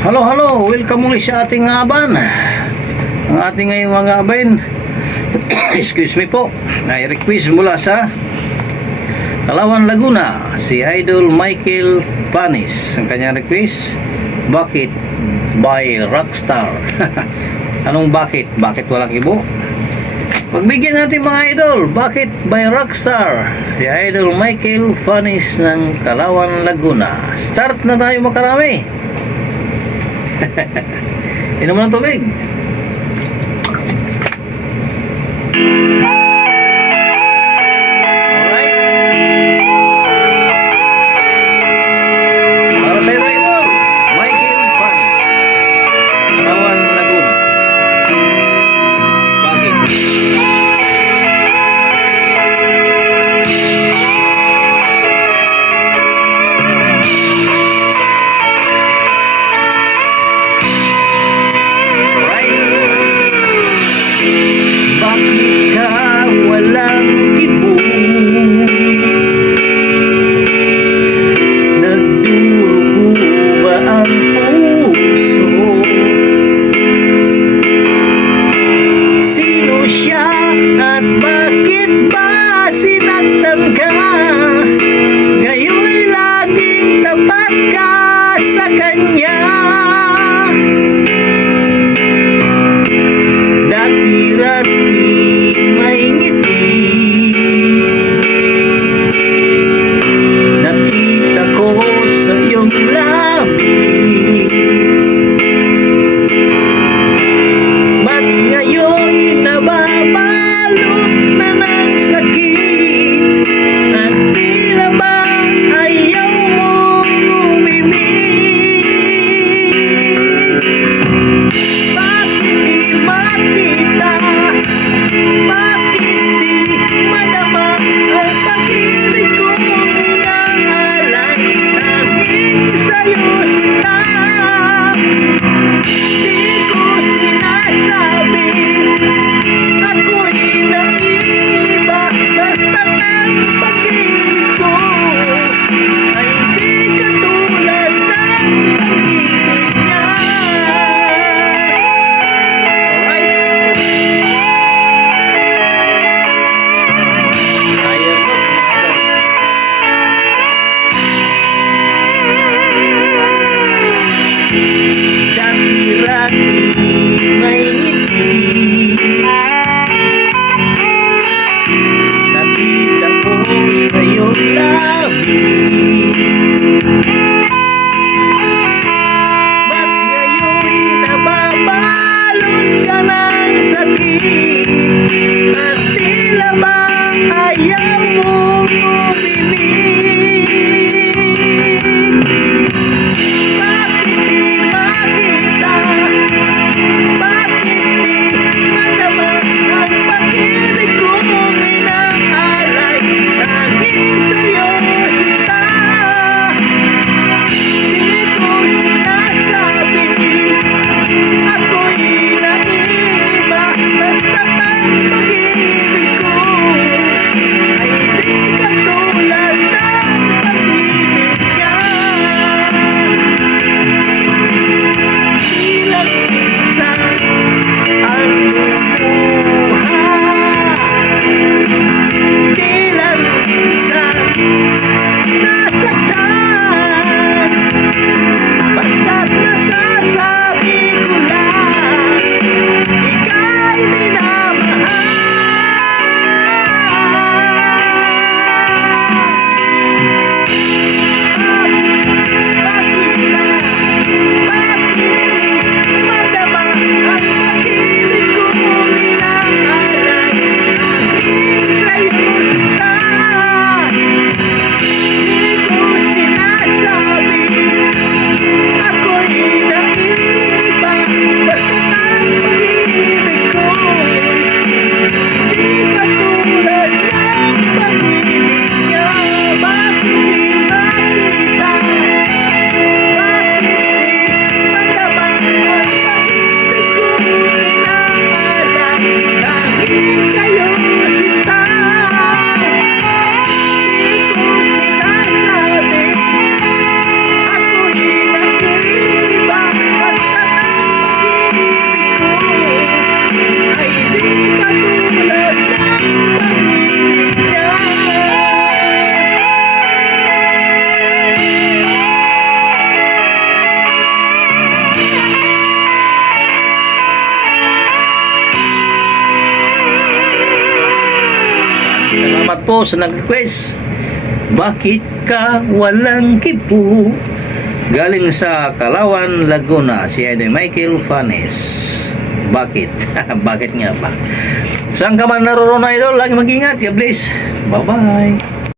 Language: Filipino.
Hello, hello. Welcome muli sa ating aban. Ang ating ngayong mga aban, excuse me po, na-request mula sa Calauan, Laguna, si Idol Michael Panis. Ang kanyang request, Bakit by Rockstar. Anong bakit? Bakit walang ibo? Pagbigyan natin mga idol, Bakit by Rockstar, si Idol Michael Panis ng Calauan, Laguna. Start na tayo makarami. Inom mo ng tubig. Alright. Para sa ito, idol, Michael Panis, Calauan, Laguna. Bakit? Bakit ka walang tibok? Nagdurugo ba ang puso? Sino siya at bakit ba sinaktan ka? Ngayon'y laging tapat ka sa kanya. Dati-rati may ngiti, nakita ko sa iyong labi. Ba't ngayon'y nababalot na ng sakit? At tila ba ayaw mong umibig? Bakit di makita? Bakit di madama ang pag-ibig kong inaalay? Tanging sa'yo sila. Di ko sinasabi ako'y naiiba. Basta't ang pag-ibig ko ay di katulad ng pag-ibig niya. Alright. Kaya po. Dati-rati may ngiti, nakita ko sa iyong labi. Ba't ngayon'y nababalot ka ng sakit? At tila ba ayaw mong umibig? Bakit di makita? Bakit di madama ang pag-ibig kong inaalay? Tanging sa'yo sinta. Di ko sinasabi ako'y naiiba. Basta't salamat po sa nag-request. Bakit ka walang kipo? Galing sa Calauan, Laguna, si Idol Michael Fanes. Bakit? Bakit nga ba? Saan ka man naroon, Idol? Lagi mag-ingat. God bless. Bye-bye.